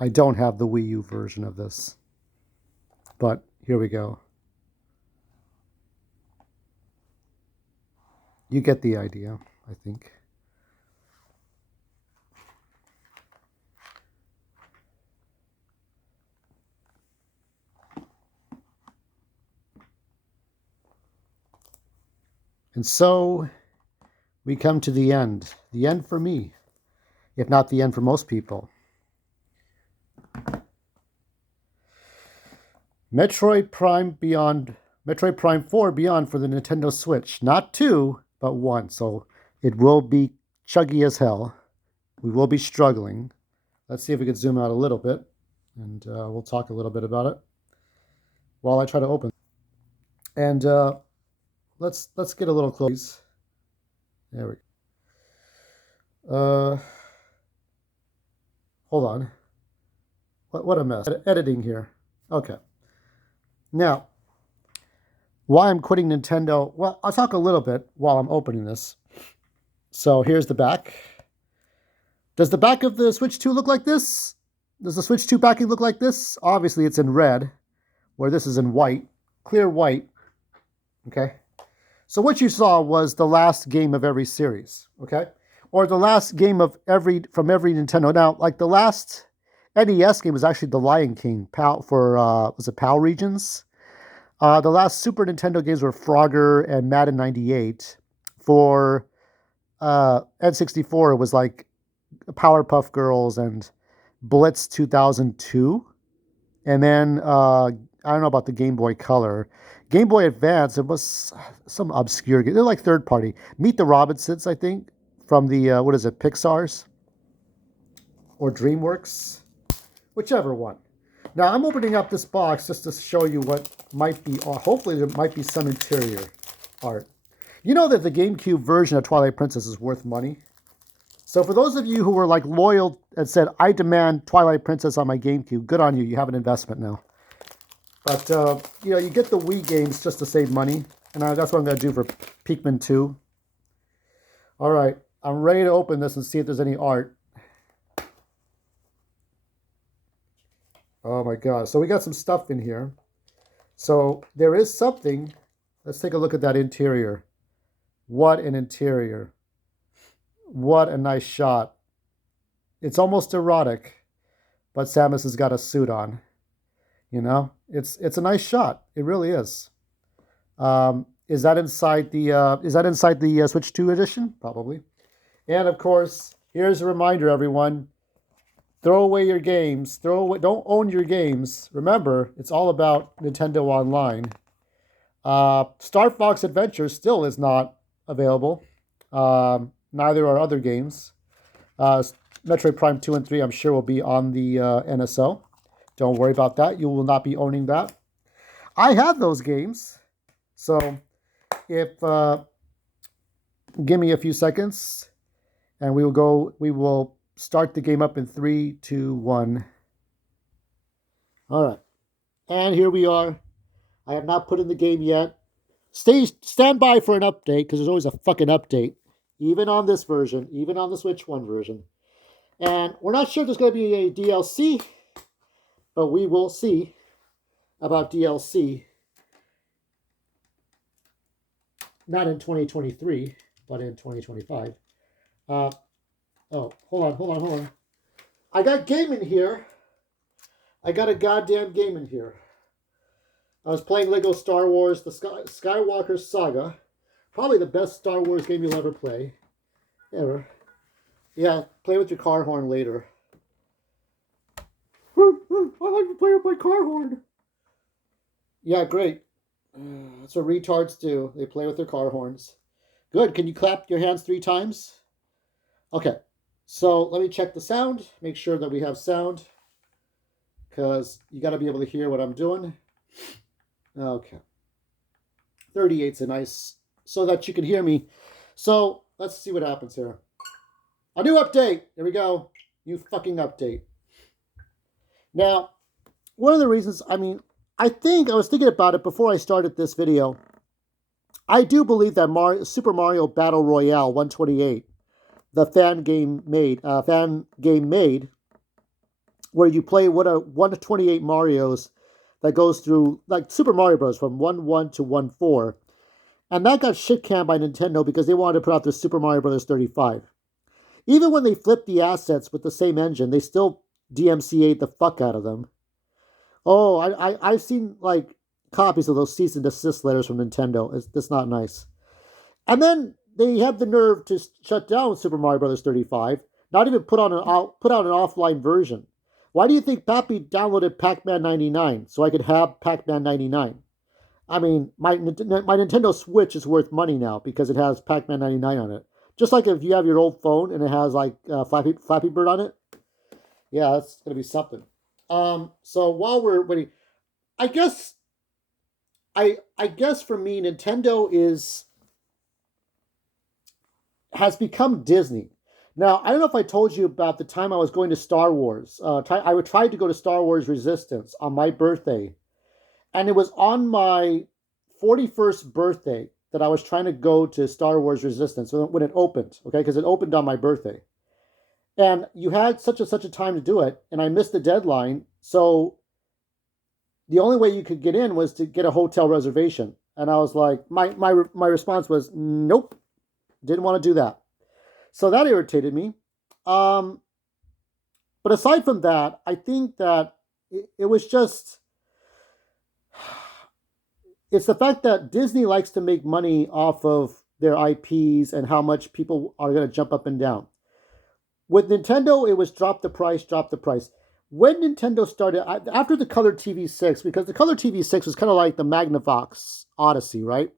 I don't have the Wii U version of this, but here we go. You get the idea, I think. And so we come to the end for me, if not the end for most people. Metroid Prime 4 Beyond for the Nintendo Switch. Not 2, but 1. So it will be chuggy as hell. We will be struggling. Let's see if we can zoom out a little bit, and we'll talk a little bit about it while I try to open. And let's get a little close. There we go. Hold on. What a mess. Editing here. Okay. Now, why I'm quitting Nintendo, well, I'll talk a little bit while I'm opening this. So here's the back. Does the back of the Switch 2 look like this? Does the Switch 2 backing look like this? Obviously, it's in red, where this is in white, clear white. Okay? So what you saw was the last game of every series, okay? Or the last game of from every Nintendo. Now, like the last NES game was actually The Lion King for was it PAL regions? The last Super Nintendo games were Frogger and Madden 98. For N64, it was like Powerpuff Girls and Blitz 2002. And then, I don't know about the Game Boy Color. Game Boy Advance, it was some obscure game. They're like third party. Meet the Robinsons, I think, from the, what is it, Pixar's? Or DreamWorks? Whichever one. Now, I'm opening up this box just to show you what might be, or hopefully there might be some interior art. You know that the GameCube version of Twilight Princess is worth money? So for those of you who were like loyal and said, I demand Twilight Princess on my GameCube, good on you. You have an investment now. But, you know, you get the Wii games just to save money. And that's what I'm going to do for Pikmin 2. All right. I'm ready to open this and see if there's any art. Oh, my God. So we got some stuff in here. So there is something. Let's take a look at that interior. What an interior. What a nice shot. It's almost erotic, but Samus has got a suit on. You know, it's a nice shot. It really is. Is that inside the Switch 2 edition? Probably. And of course, here's a reminder, everyone. Throw away your games. Don't own your games. Remember, it's all about Nintendo Online. Star Fox Adventure still is not available. Neither are other games. Metroid Prime 2 and 3, I'm sure, will be on the NSO. Don't worry about that. You will not be owning that. I have those games. So if give me a few seconds and we will start the game up in 3, 2, 1. All right. And here we are. I have not put in the game yet. Stand by for an update, because there's always a fucking update. Even on this version, even on the Switch 1 version. And we're not sure there's going to be a DLC, but we will see about DLC. Not in 2023, but in 2025. Oh, hold on. I got game in here. I got a goddamn game in here. I was playing Lego Star Wars, the Skywalker Saga. Probably the best Star Wars game you'll ever play. Ever. Yeah, play with your car horn later. I like to play with my car horn. Yeah, great. That's what retards do. They play with their car horns. Good. Can you clap your hands 3 times? Okay. So let me check the sound. Make sure that we have sound. Because you got to be able to hear what I'm doing. Okay. 38's a nice... so that you can hear me. So let's see what happens here. A new update. There we go. New fucking update. Now, one of the reasons, I was thinking about it before I started this video. I do believe that Super Mario Battle Royale 128, the fan game made, where you play 1 to 28 Marios that goes through like Super Mario Bros. From 1-1 to 1-4. And that got shit canned by Nintendo because they wanted to put out their Super Mario Bros. 35. Even when they flipped the assets with the same engine, they still DMCA'd the fuck out of them. Oh, I've seen like copies of those cease and desist letters from Nintendo. It's not nice. And then they have the nerve to shut down Super Mario Bros. 35, not even put out an offline version. Why do you think Pappy downloaded Pac-Man 99 so I could have Pac-Man 99? I mean, my Nintendo Switch is worth money now because it has Pac-Man 99 on it. Just like if you have your old phone and it has like Flappy Bird on it. Yeah, that's gonna be something. So while we're waiting, I guess I guess for me, Nintendo has become Disney. Now, I don't know if I told you about the time I was going to Star Wars. I tried to go to Star Wars Resistance on my birthday, and it was on my 41st birthday that I was trying to go to Star Wars Resistance when it opened, okay? Because it opened on my birthday. And you had such a time to do it, and I missed the deadline. So the only way you could get in was to get a hotel reservation. And I was like, my response was, nope, didn't want to do that. So that irritated me. But aside from that, I think that it was just, it's the fact that Disney likes to make money off of their IPs and how much people are going to jump up and down. With Nintendo, it was drop the price, drop the price. When Nintendo started, after the Color TV 6, because the Color TV 6 was kind of like the Magnavox Odyssey, right?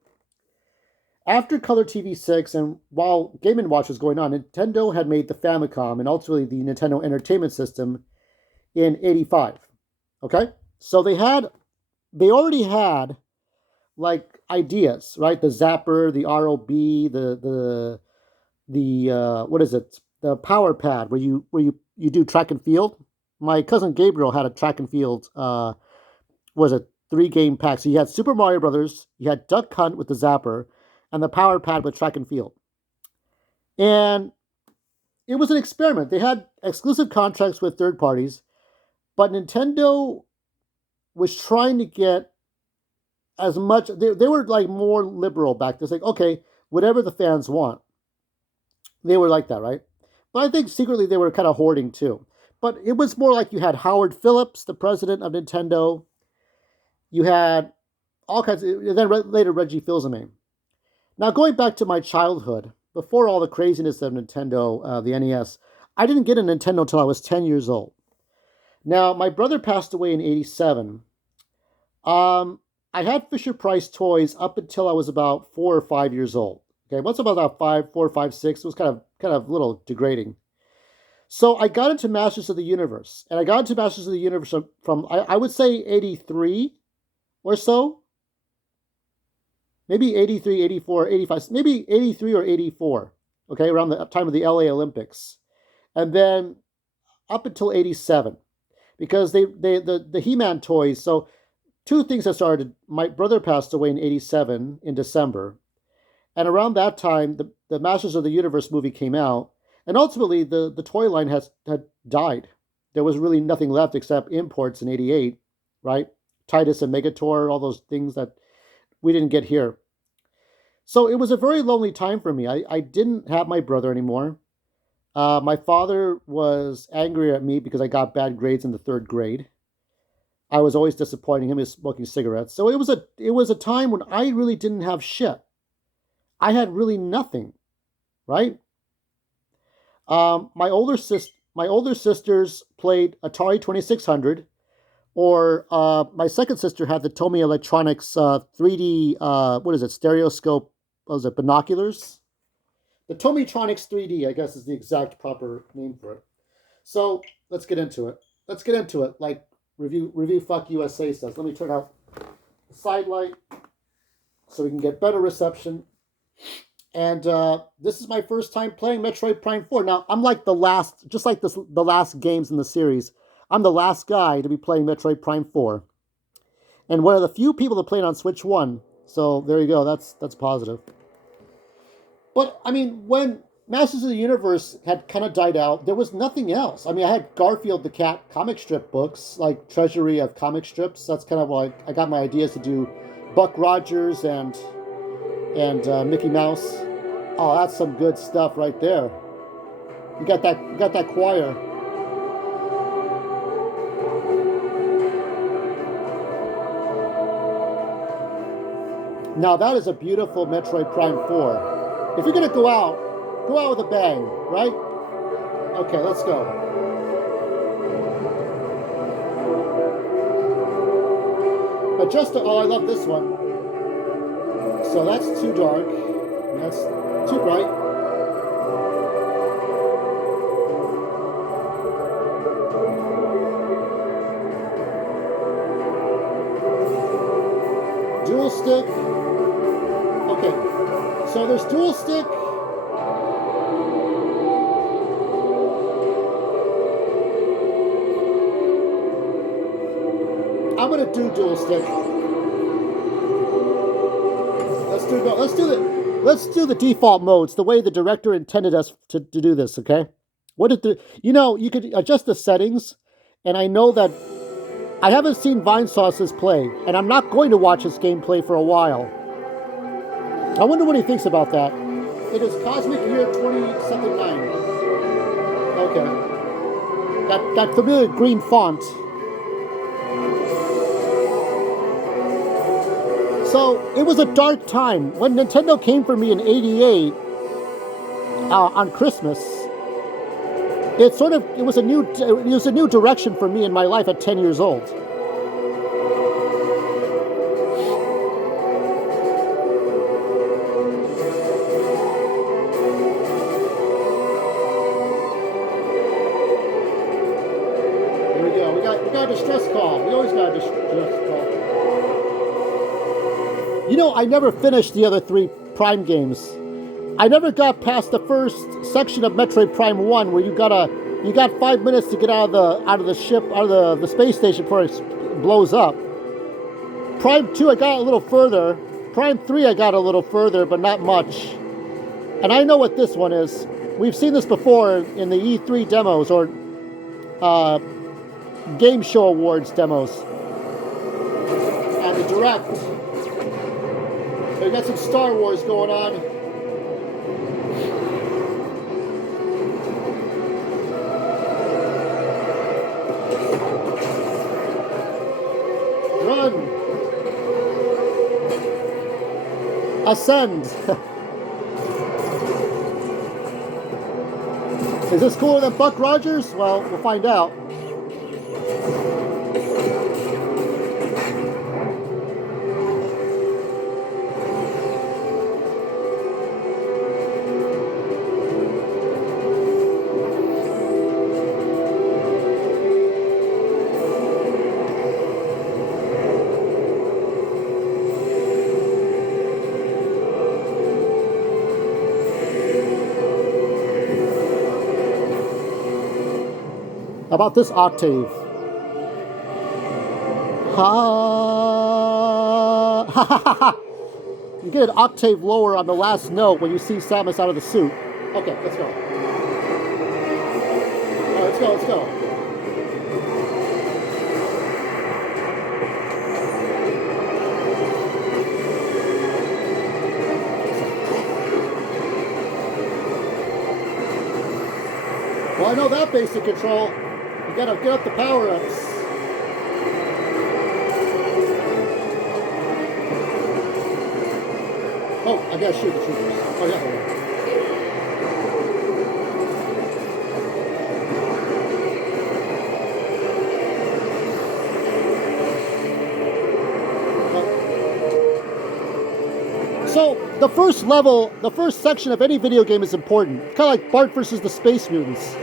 After Color TV 6, and while Game & Watch was going on, Nintendo had made the Famicom and ultimately the Nintendo Entertainment System in 85. Okay? So they already had like ideas, right? The Zapper, the ROB, the what is it? The Power Pad, where you do track and field. My cousin Gabriel had a track and field. Was a 3-game pack. So you had Super Mario Brothers, you had Duck Hunt with the Zapper, and the Power Pad with track and field. And it was an experiment. They had exclusive contracts with third parties, but Nintendo was trying to get as much. They were like more liberal back then. It's like, okay, whatever the fans want. They were like that, right? But I think secretly they were kind of hoarding too. But it was more like you had Howard Phillips, the president of Nintendo. You had all kinds of, and then later Reggie Fils-Aimé. Now, going back to my childhood, before all the craziness of Nintendo, the NES, I didn't get a Nintendo until I was 10 years old. Now, my brother passed away in 87. I had Fisher-Price toys up until I was about 4 or 5 years old. Okay, once about 4, 5, 6, it was kind of a little degrading. So I got into Masters of the Universe, and I got into Masters of the Universe from I would say 83 or so. Maybe 83, 84, 85, maybe 83 or 84, okay, around the time of the LA Olympics. And then up until 87, because the He-Man toys, so two things that started. My brother passed away in 87 in December. And around that time, the Masters of the Universe movie came out. And ultimately, the toy line had died. There was really nothing left except imports in 88, right? Titus and Megator, all those things that we didn't get here. So it was a very lonely time for me. I didn't have my brother anymore. My father was angry at me because I got bad grades in the 3rd grade. I was always disappointing him. He was smoking cigarettes. So it was a time when I really didn't have shit. I had really nothing, right? My older sisters played Atari 2600, or my second sister had the Tomy Electronics 3D, what is it, stereoscope, what was it, binoculars? The Tomytronics 3D, I guess, is the exact proper name for it. So let's get into it. Like review Fuck USA says. Let me turn out the side light so we can get better reception. And this is my first time playing Metroid Prime 4. Now, I'm like the last games in the series, I'm the last guy to be playing Metroid Prime 4. And one of the few people to play it on Switch 1. So there you go, that's positive. But, I mean, when Masters of the Universe had kind of died out. There was nothing else. I mean, I had Garfield the Cat comic strip books, like Treasury of comic strips. That's kind of why I got my ideas to do Buck Rogers and Mickey Mouse. Oh, that's some good stuff right there. You got that choir. Now that is a beautiful Metroid Prime 4. If you're gonna go out with a bang, right? Okay, let's go. But oh, I love this one. So that's too dark. That's too bright. Dual stick. Okay, so there's dual stick. I'm gonna do dual stick. Let's do the default modes, the way the director intended us to do this. Okay, you could adjust the settings, and I know that I haven't seen Vinesauce's play, and I'm not going to watch his gameplay for a while. I wonder what he thinks about that. It is Cosmic Year 20-something 9. Okay. That familiar green font. So it was a dark time when Nintendo came for me in '88 on Christmas. It was a new direction for me in my life at 10 years old. Here we go. We got a distress call. We always got a distress call. You know, I never finished the other 3 Prime games. I never got past the first section of Metroid Prime 1 where you got 5 minutes to get out of the ship, out of the space station before it blows up. Prime 2 I got a little further. Prime 3 I got a little further, but not much. And I know what this one is. We've seen this before in the E3 demos or Game Show Awards demos. And the Direct. We got some Star Wars going on. Run! Ascend! Is this cooler than Buck Rogers? Well, we'll find out. How about this octave? Ha! You get an octave lower on the last note when you see Samus out of the suit. Okay, let's go. All right, let's go. Well, I know that basic control. You gotta get up the power-ups. Oh, I gotta shoot the troopers. Oh, yeah. So, the first level, the first section of any video game is important. Kind of like Bart versus the Space Mutants.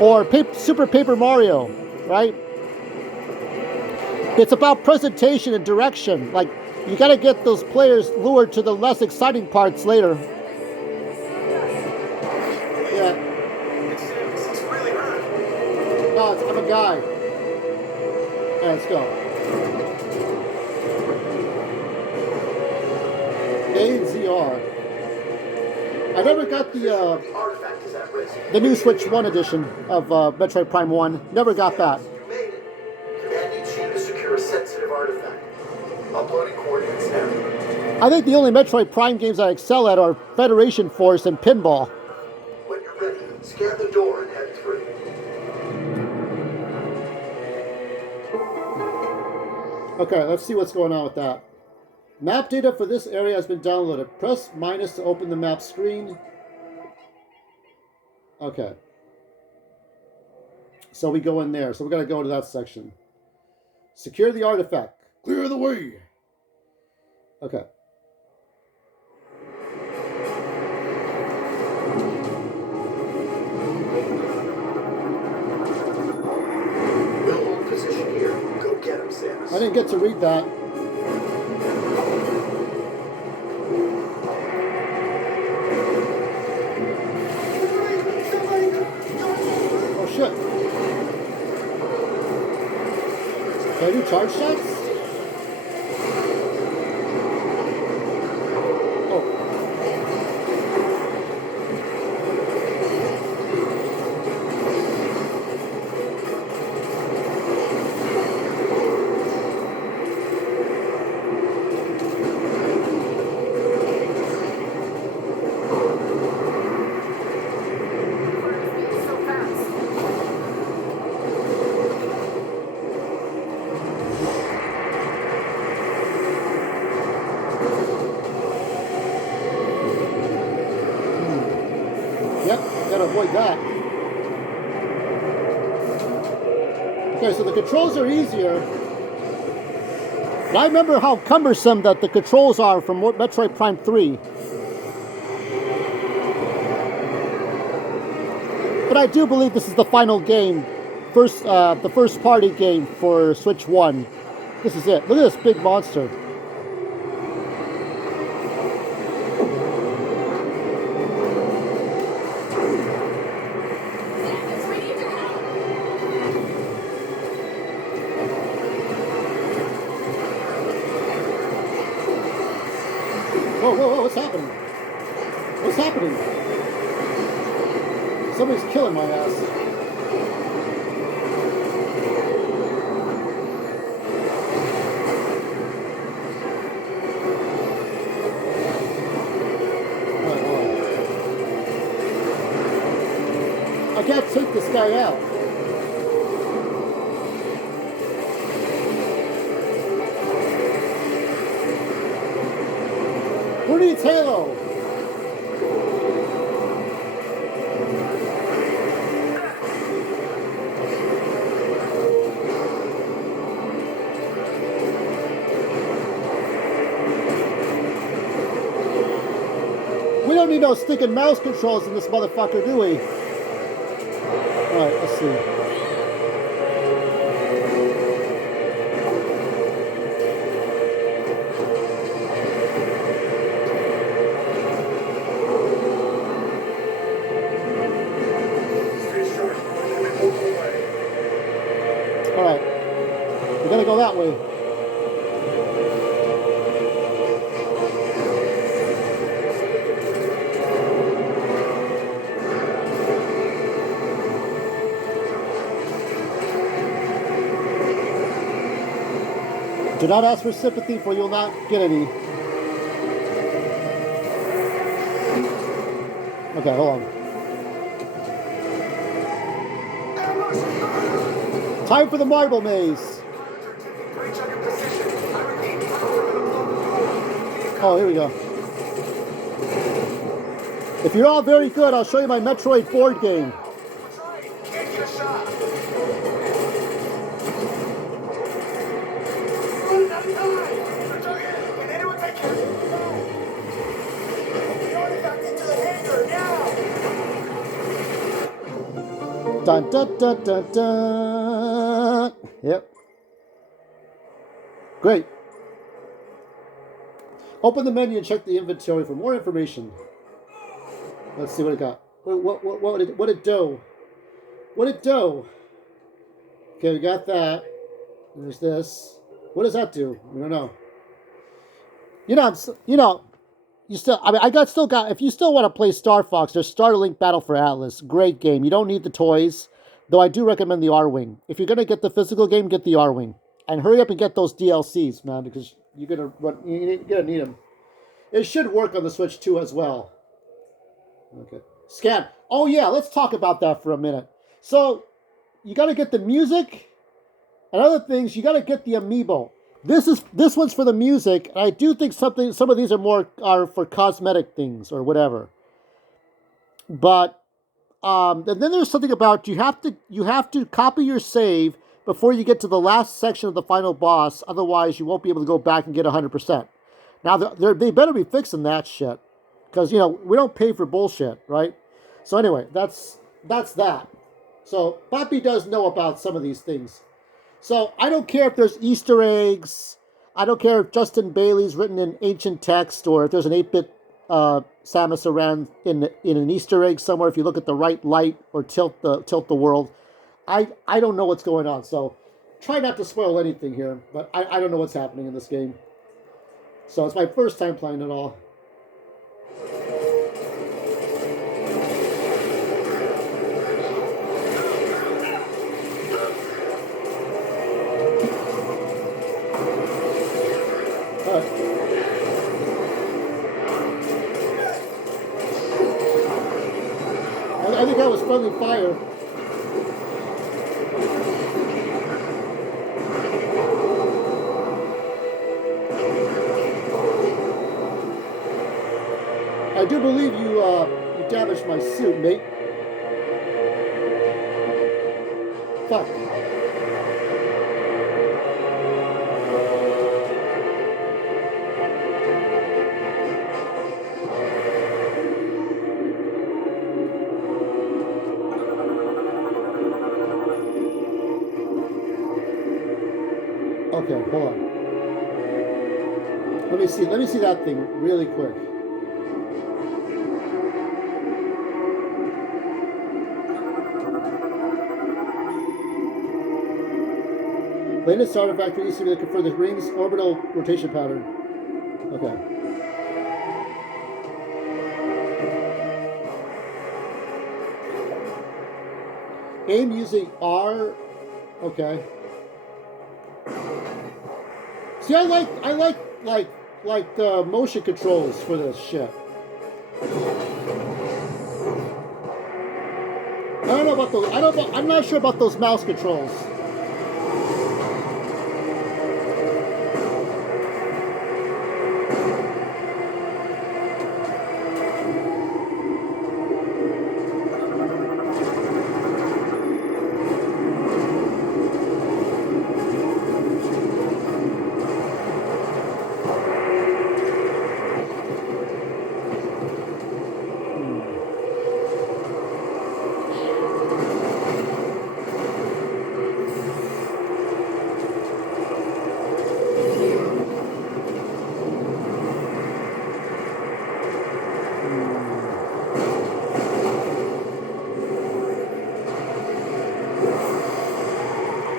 Or Super Paper Mario, right? It's about presentation and direction. Like, you gotta get those players lured to the less exciting parts later. Yeah. It's really hurt. No, I'm a guy. Yeah, let's go. AZR. I never got the at risk. The new Switch 1 edition of Metroid Prime 1. Never got that. You made it. Command needs you to secure a sensitive artifact. Uploading coordinates now. I think the only Metroid Prime games I excel at are Federation Force and Pinball. When you're ready, scan the door and head through. Okay, let's see what's going on with that. Map data for this area has been downloaded. Press minus to open the map screen. Okay. So we go in there. So we got to go to that section. Secure the artifact. Clear the way. Okay. We'll hold position here. Go get him, Samus. I didn't get to read that. Oh shit. Can I do charge shots? Oh. So fast. Yep, gotta avoid that. Okay, so the controls are easier. But I remember how cumbersome that the controls are from Metroid Prime 3. But I do believe this is the final game, the first party game for Switch 1. This is it. Look at this big monster. Samus, we need your help. Whoa, whoa, whoa, what's happening? What's happening? Somebody's killing my ass. Alright, hold on. I can't take this guy out. Who needs Halo? We don't need no sticking mouse controls in this motherfucker, do we? Alright, let's see. Stay sharp. We'll be moving away. Alright. We gotta go that way. Do not ask for sympathy, for you'll not get any. Okay, hold on. Time for the marble maze. Breach on your position. I repeat. Oh, here we go. If you're all very good, I'll show you my Metroid board game. That's right. Can't get a shot. Running out of time. They're dug in. Can anyone take care of it? The artifact into the hangar now. Dun dun dun dun dun. Yep. Great. Open the menu and check the inventory for more information. Let's see what it got. What did it do? What did it do? Okay, we got that. There's this. What does that do? I don't know. you still, I mean, I got still got. If you still want to play Star Fox, there's Starlink Battle for Atlas. Great game. You don't need the toys, though. I do recommend the R Wing. If you're gonna get the physical game, get the R Wing, and hurry up and get those DLCs, man, because you're gonna run. You're gonna need them. It should work on the Switch too as well. Okay. Scan. Oh yeah, let's talk about that for a minute. So you got to get the music and other things. You got to get the amiibo. This one's for the music. And I do think some of these are for cosmetic things or whatever. But and then there's something about you have to copy your save before you get to the last section of the final boss. Otherwise, you won't be able to go back and get 100%. Now they better be fixing that shit, because we don't pay for bullshit, right? So anyway, that's that. So Papi does know about some of these things. So I don't care if there's Easter eggs. I don't care if Justin Bailey's written in ancient text, or if there's an 8-bit Samus around in an Easter egg somewhere. If you look at the right light or tilt the world, I don't know what's going on. So try not to spoil anything here. But I don't know what's happening in this game. So it's my first time playing it all. I think that was friendly fire. I do believe you damaged my suit, mate. Fuck. Okay, hold on. Let me see that thing really quick. Latest artifact needs to be looking for the ring's orbital rotation pattern. Okay. Aim using R. Okay. See, I like the motion controls for this shit. I don't know about those. I'm not sure about those mouse controls.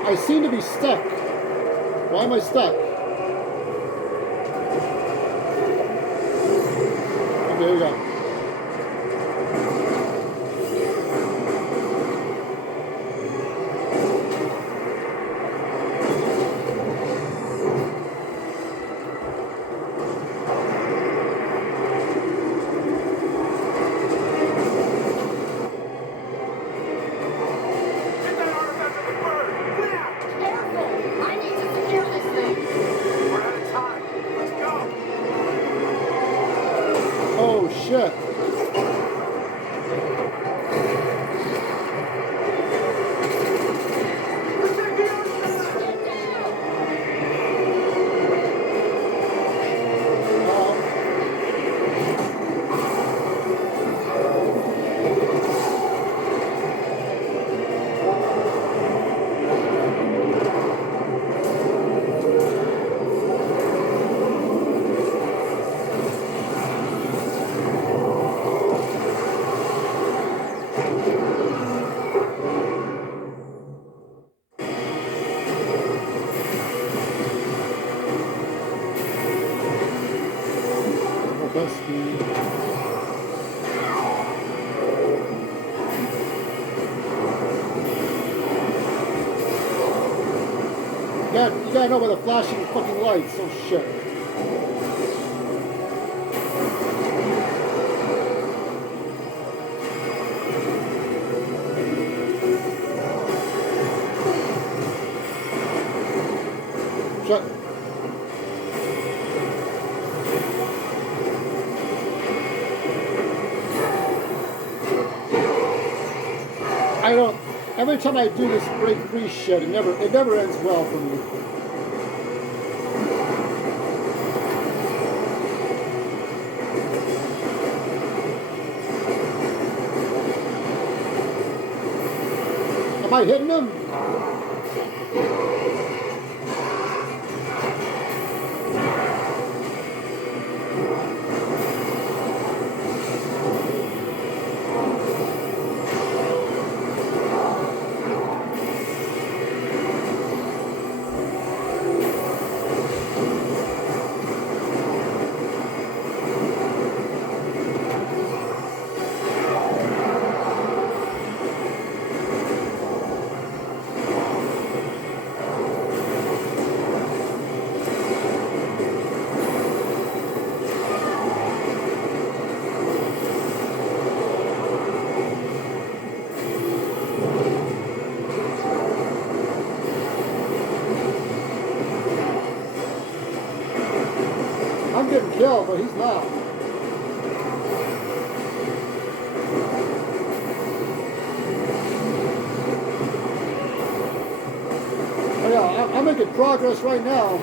I seem to be stuck. Why am I stuck? Okay, here we go. Careful! I need to secure this thing. You gotta know by the flashing fucking lights. Oh shit. Shut. I don't. Every time I do this break free shit, it never ends well for me. Am I hitting him? I'm getting killed, but he's not. Oh yeah, I'm making progress right now.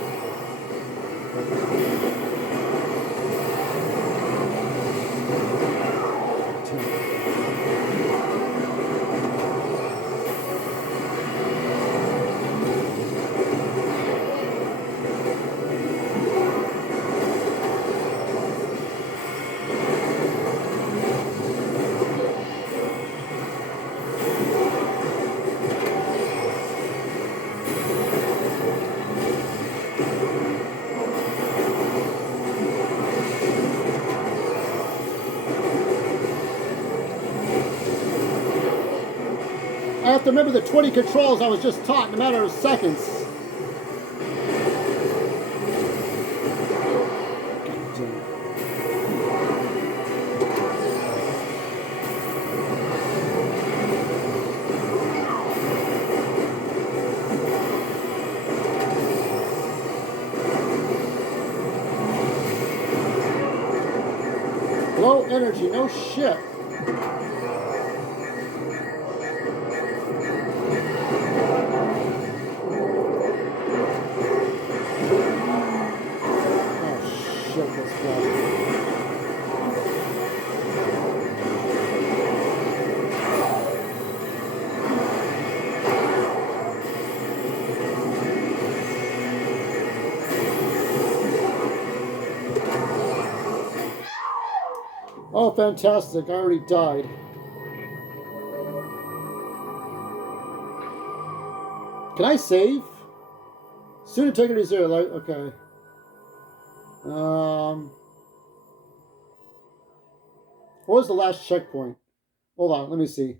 I have to remember the 20 controls I was just taught in a matter of seconds. Low energy, no shit. Oh, fantastic. I already died. Can I save? Student integrity 0. Like, okay. What was the last checkpoint? Hold on, let me see.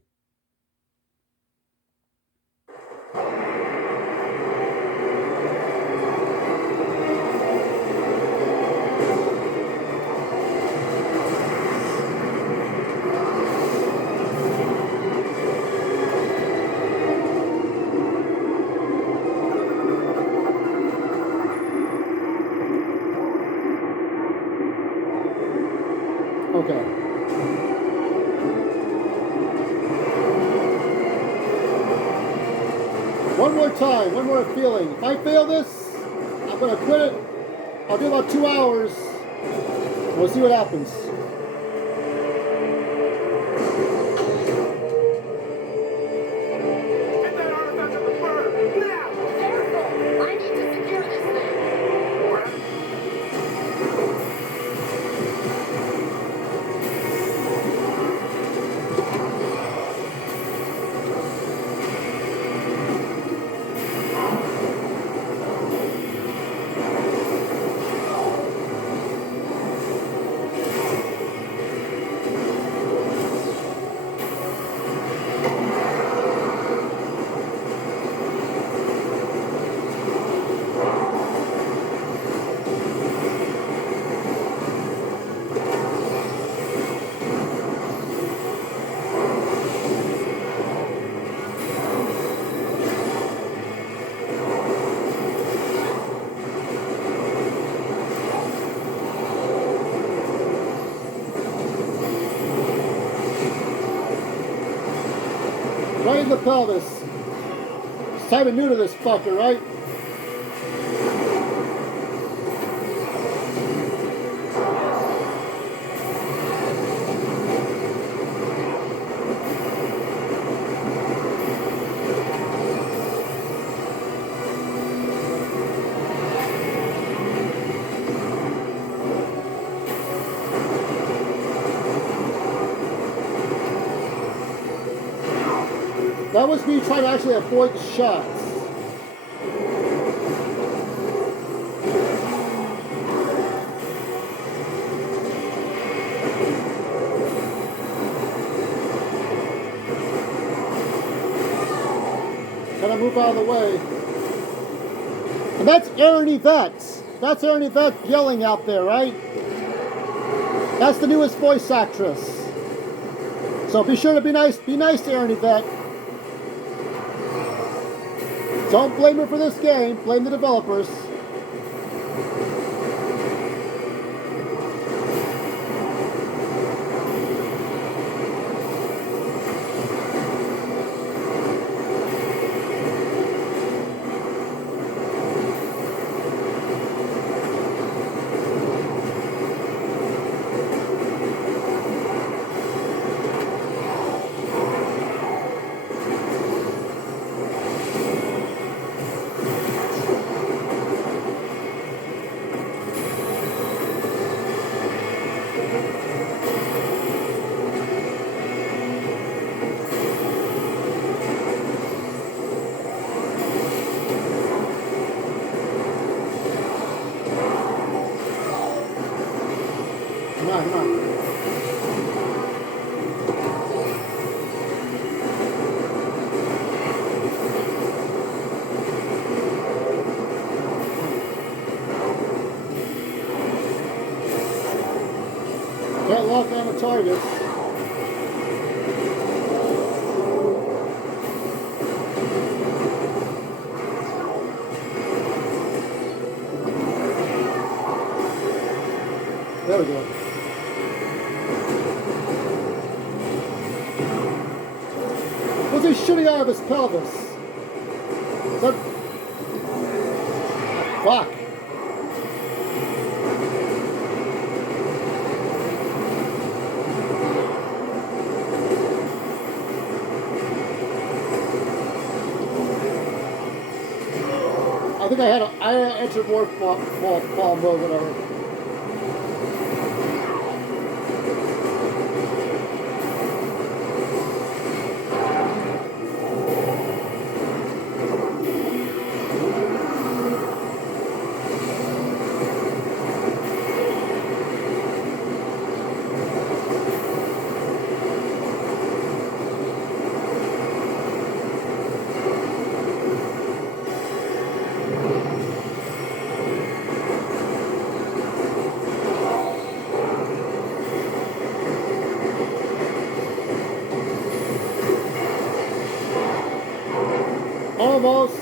Okay. One more time, one more feeling. If I fail this, I'm gonna quit it. I'll do about 2 hours. We'll see what happens. Get that artifact on the bird! Now! Careful! I need to secure this thing. Right in the pelvis. It's time to neuter this fucker, right? That was me trying to actually avoid the shots. Can I move out of the way? And that's Aaron Yvette. That's Aaron Yvette yelling out there, right? That's the newest voice actress. So be sure to be nice to Aaron Yvette. Don't blame her for this game, blame the developers. Come on, come on. Can't lock on the target. There we go. What's he shooting out of his pelvis? Is that... Fuck. I think I entered more fall mode, whatever. Almost.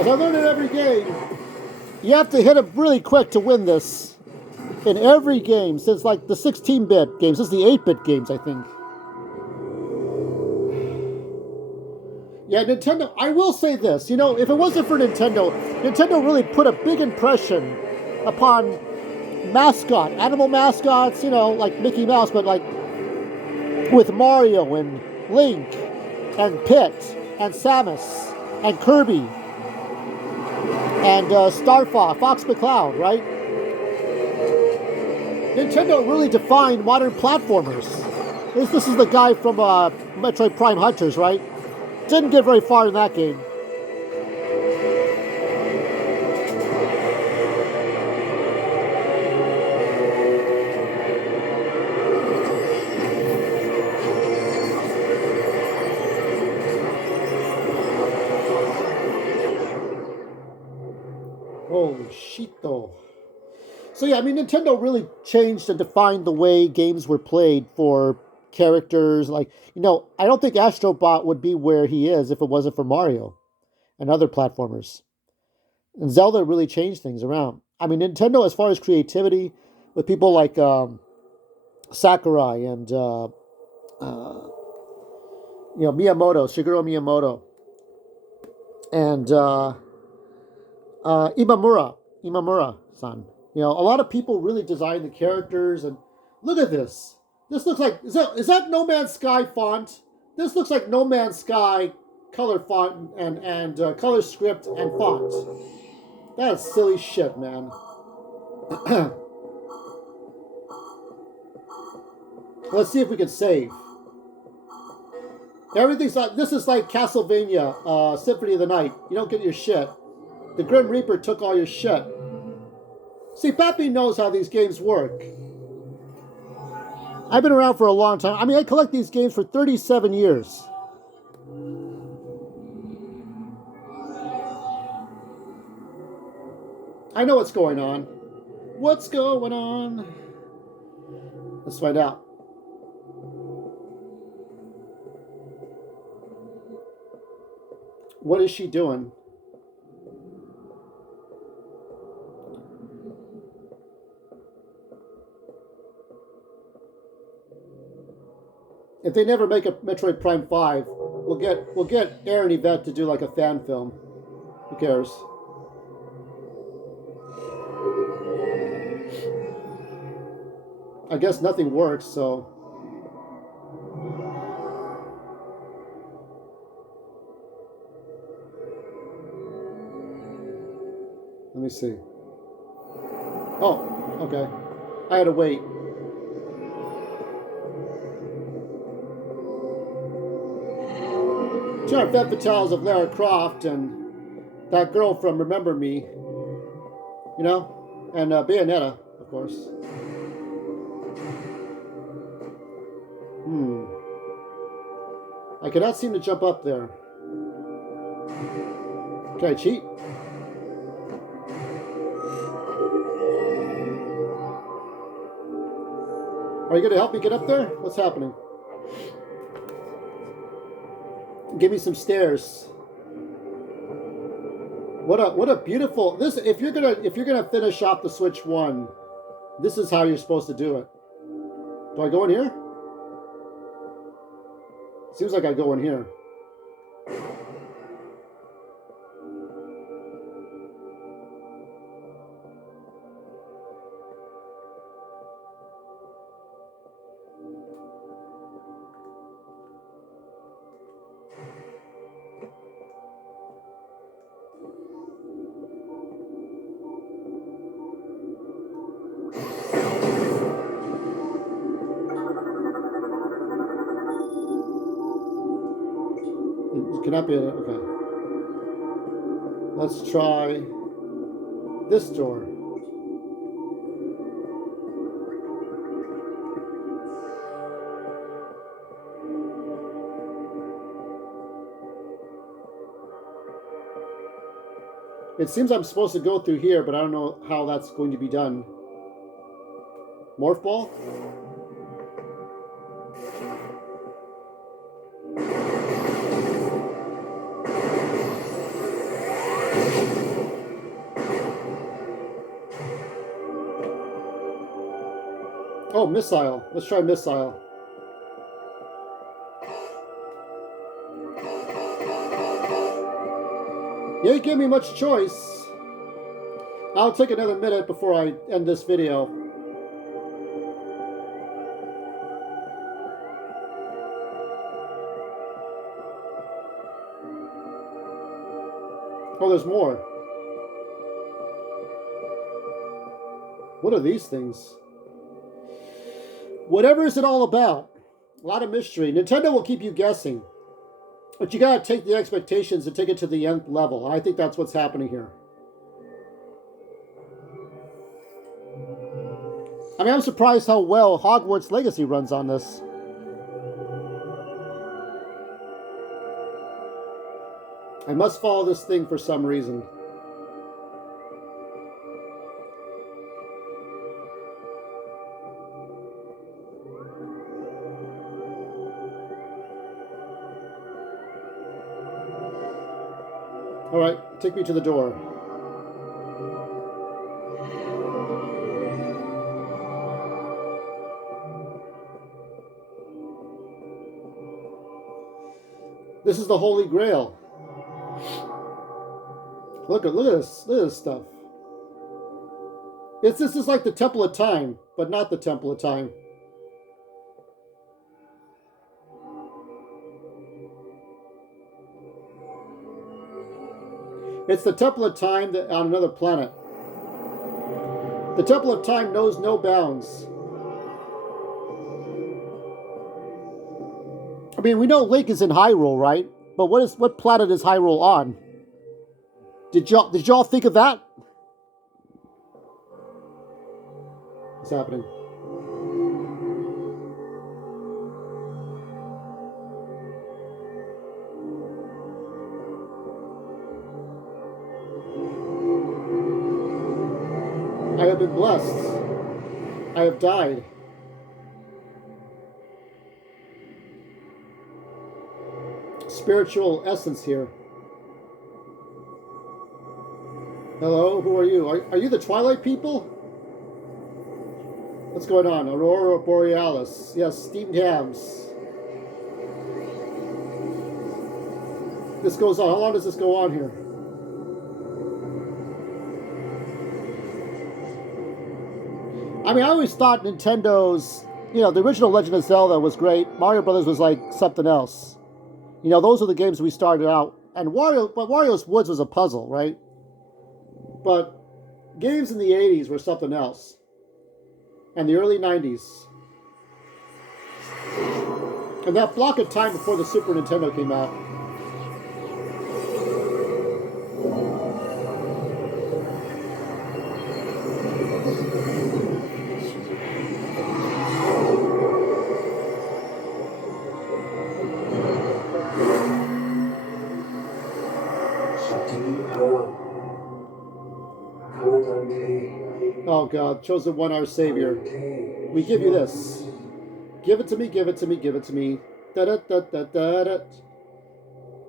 As I learned in every game, you have to hit it really quick to win this. In every game, since like the 16-bit games, since the 8-bit games, I think. Yeah, Nintendo, I will say this, you know, if it wasn't for Nintendo, Nintendo really put a big impression upon animal mascots, you know, like Mickey Mouse, but like with Mario and Link and Pit and Samus and Kirby and Star Fox McCloud, right? Nintendo really defined modern platformers. This is the guy from Metroid Prime Hunters, right? Didn't get very far in that game. Holy shit, though. So yeah, I mean, Nintendo really changed and defined the way games were played for characters. Like, I don't think Astrobot would be where he is if it wasn't for Mario and other platformers. And Zelda really changed things around. I mean, Nintendo, as far as creativity, with people like Sakurai and Miyamoto, Shigeru Miyamoto, and Imamura-san. A lot of people really designed the characters. And look at this. This looks like is that No Man's Sky font? This looks like No Man's Sky color font and color script and font. That's silly shit, man. Let's see if we can save. Everything's like this is like Castlevania, Symphony of the Night. You don't get your shit. The Grim Reaper took all your shit. See, Pappy knows how these games work. I've been around for a long time. I mean, I collect these games for 37 years. I know what's going on. What's going on? Let's find out. What is she doing? If they never make a Metroid Prime 5, we'll get Aaron Yvette to do like a fan film. Who cares? I guess nothing works, so. Let me see. Oh, okay. I had to wait. Sure, Femme Fatales of Lara Croft and that girl from Remember Me, and Bayonetta, of course. I cannot seem to jump up there. Can I cheat? Are you going to help me get up there? What's happening? Give me some stairs. What a beautiful this. If you're gonna finish off the Switch 1, this is how you're supposed to do it. Do I go in here? Seems like I go in here. It cannot be. Okay. Let's try this door. It seems I'm supposed to go through here, but I don't know how that's going to be done. Morph ball? Oh, missile. Let's try missile. You ain't give me much choice. I'll take another minute before I end this video. Oh, there's more. What are these things? Whatever is it all about? A lot of mystery. Nintendo will keep you guessing. But you gotta take the expectations and take it to the nth level. I think that's what's happening here. I mean, I'm surprised how well Hogwarts Legacy runs on this. I must follow this thing for some reason. Alright, take me to the door. This is the Holy Grail. Look at this. Look at this stuff. This is like the Temple of Time, but not the Temple of Time. It's the Temple of Time that, on another planet. The Temple of Time knows no bounds. I mean, we know Link is in Hyrule, right? But what planet is Hyrule on? Did y'all think of that? What's happening? I have been blessed. I have died. Spiritual essence here. Hello, who are you? Are you the Twilight people? What's going on? Aurora Borealis. Yes, steamed hams. This goes on. How long does this go on here? I mean, I always thought Nintendo's, the original Legend of Zelda was great. Mario Brothers was like something else. Those are the games we started out. And Wario's Woods was a puzzle, right? But games in the 80s were something else. And the early 90s. And that block of time before the Super Nintendo came out. Oh God, chosen one, our Savior. We give you this. Give it to me, give it to me, give it to me. Da da da da da da.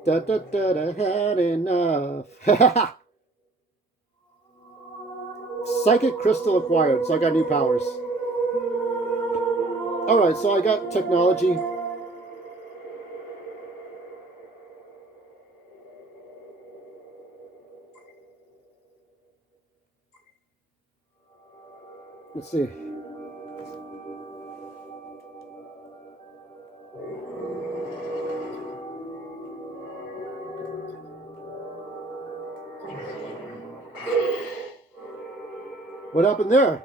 Da da da da, had enough. Psychic crystal acquired, so I got new powers. Alright, so I got technology. Let's see. What happened there?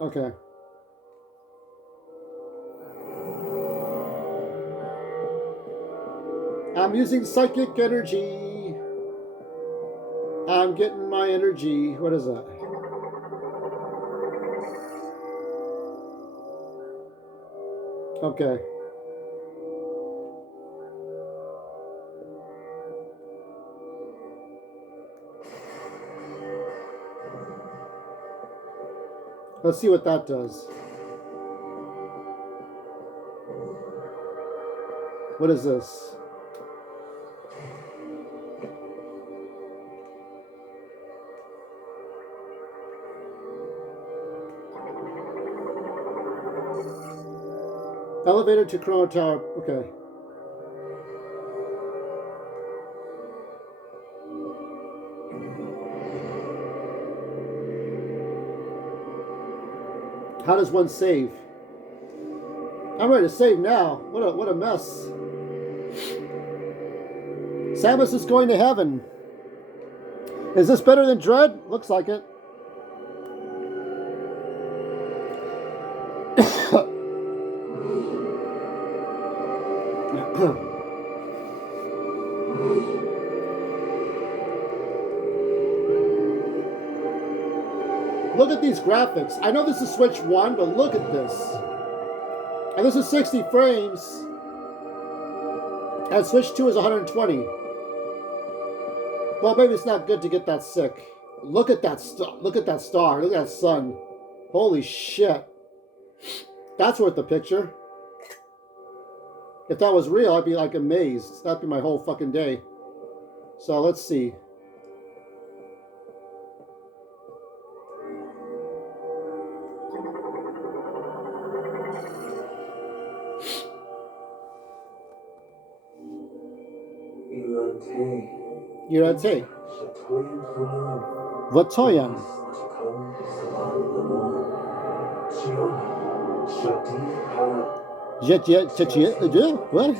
Okay. I'm using psychic energy. I'm getting my energy. What is that? Okay. Let's see what that does. What is this? Elevator to Chrono Tower. Okay. How does one save? I'm ready to save now. What a mess. Samus is going to heaven. Is this better than Dread? Looks like it. Look at these graphics. I know this is Switch 1, but look at this. And this is 60 frames. And Switch 2 is 120. Well, maybe it's not good to get that sick. Look at that star. Look at that star. Look at that sun. Holy shit. That's worth the picture. If that was real, I'd be like amazed. That'd be my whole fucking day. So let's see. Irate. Vatoyan. What?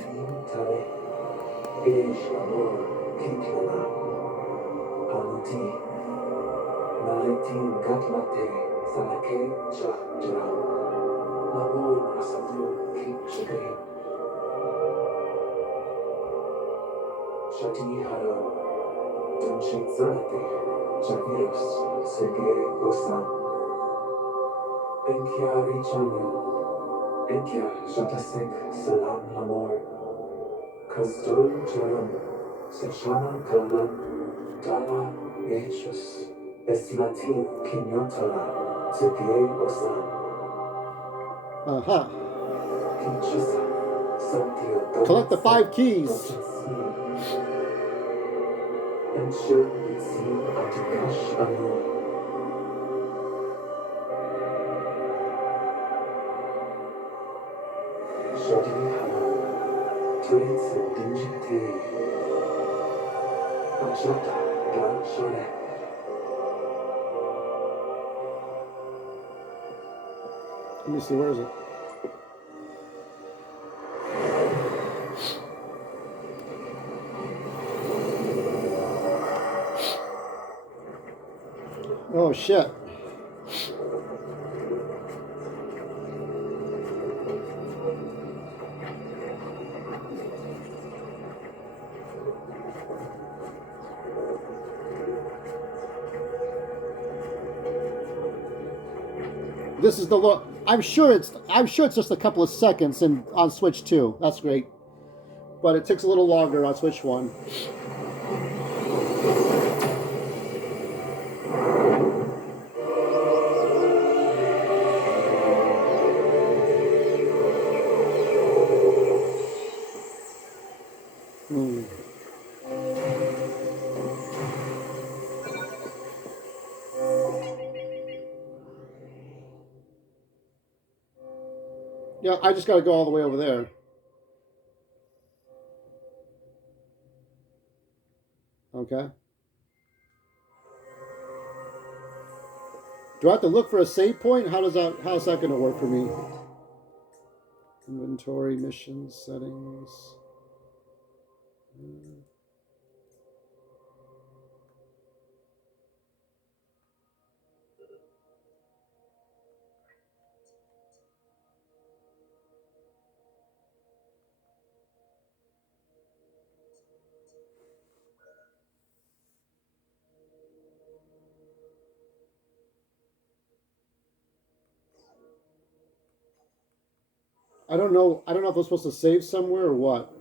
Uh-huh. Collect the 5 keys. Let me see, where is it? Oh shit. This is the look. I'm sure it's just a couple of seconds in on Switch 2. That's great. But it takes a little longer on Switch 1. Yeah, I just got to go all the way over there. Okay. Do I have to look for a save point? How's that going to work for me? Inventory, missions, settings. I don't know if I'm supposed to save somewhere or what.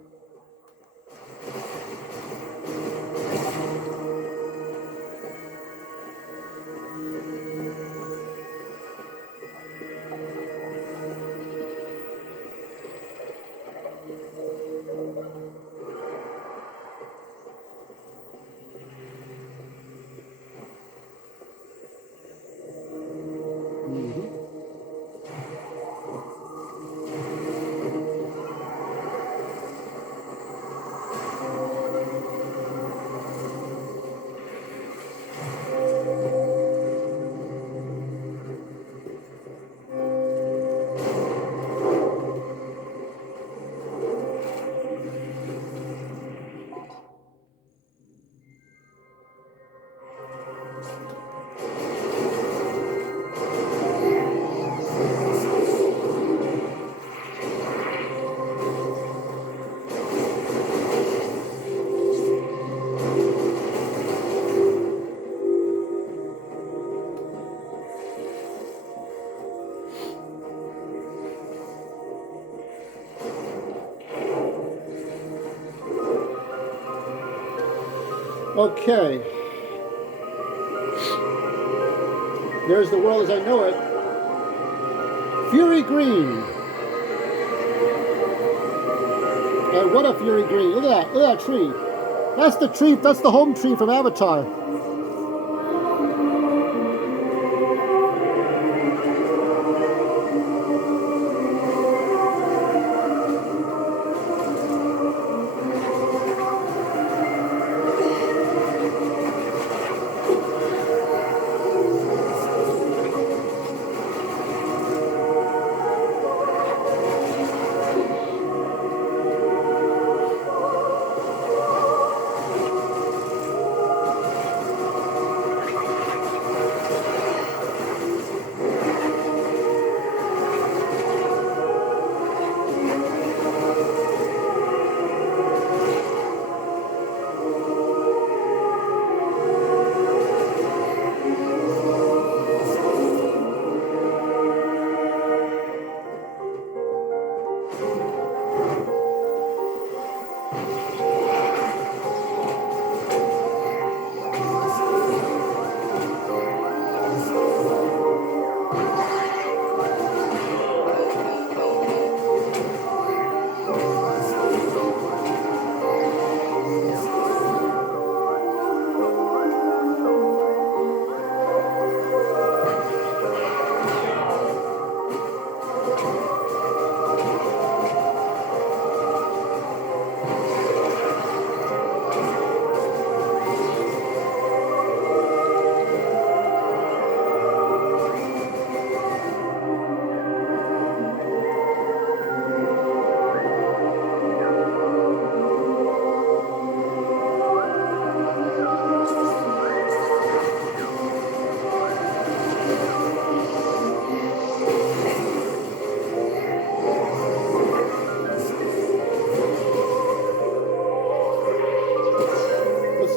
Okay. There's the world as I know it. Fury Green. And what a Fury Green. Look at that. Look at that tree. That's the tree. That's the home tree from Avatar.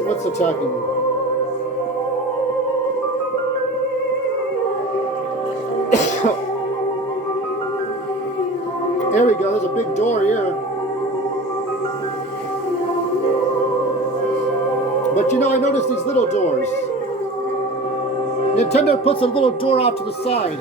What's attacking me? There we go. There's a big door here. But you know, I noticed these little doors. Nintendo puts a little door off to the side.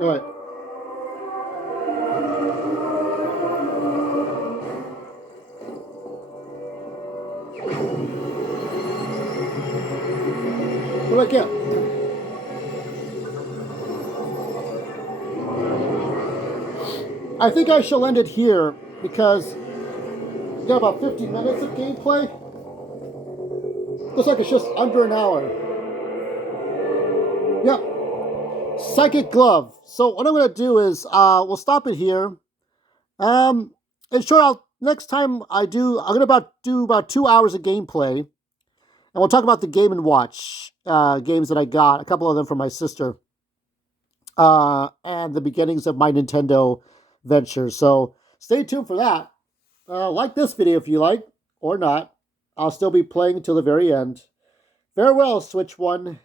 All right. What do I get? I think I shall end it here because we got about 50 minutes of gameplay. Looks like it's just under an hour. Yep. Psychic Glove. So what I'm going to do is we'll stop it here. And sure, next time I'm going to do about 2 hours of gameplay. And we'll talk about the Game & Watch games that I got, a couple of them from my sister, and the beginnings of my Nintendo venture. So stay tuned for that. Like this video if you like, or not. I'll still be playing until the very end. Farewell, Switch One.